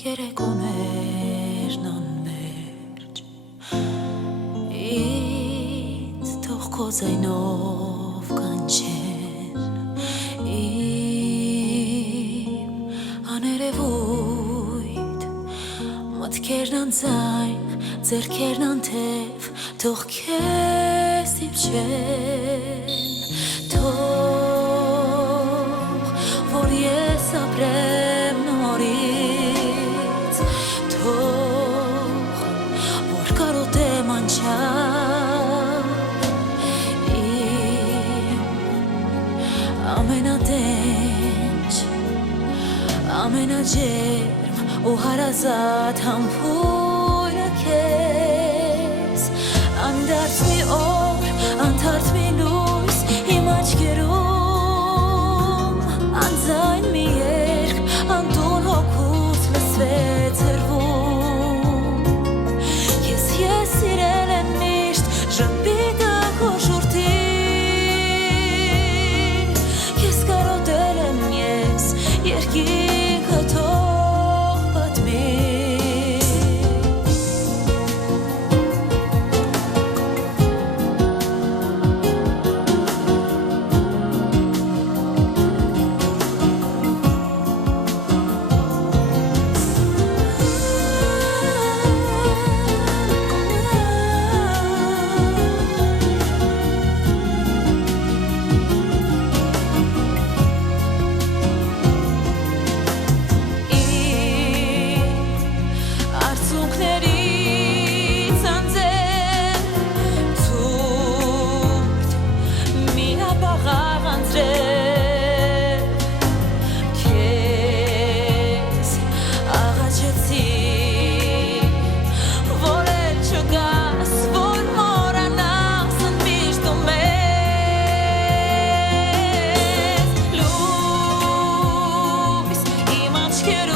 Երեկոներն անվերջ ինձ թող քո ձայնով կանչեն իմ աներևույթ մտքերն անձայն ձեռքերն անթև թող քեզ իբչեն թող որ ես ապրեմ նորից թող որ կարոտեմ անչափ իմ ամենատենչ ամենաջերմ ու հարազատ համբույրը քեզ անդարձ մի օր անթարթ մի լույս իմ աչքերում անձայն մի երգ անդուն հոգուց լսվեց հեռվում ես սիրել եմ միշտ ժպիտը քո շուրթին ես կարոտել եմ ես երկինքը թող պատմի Quiero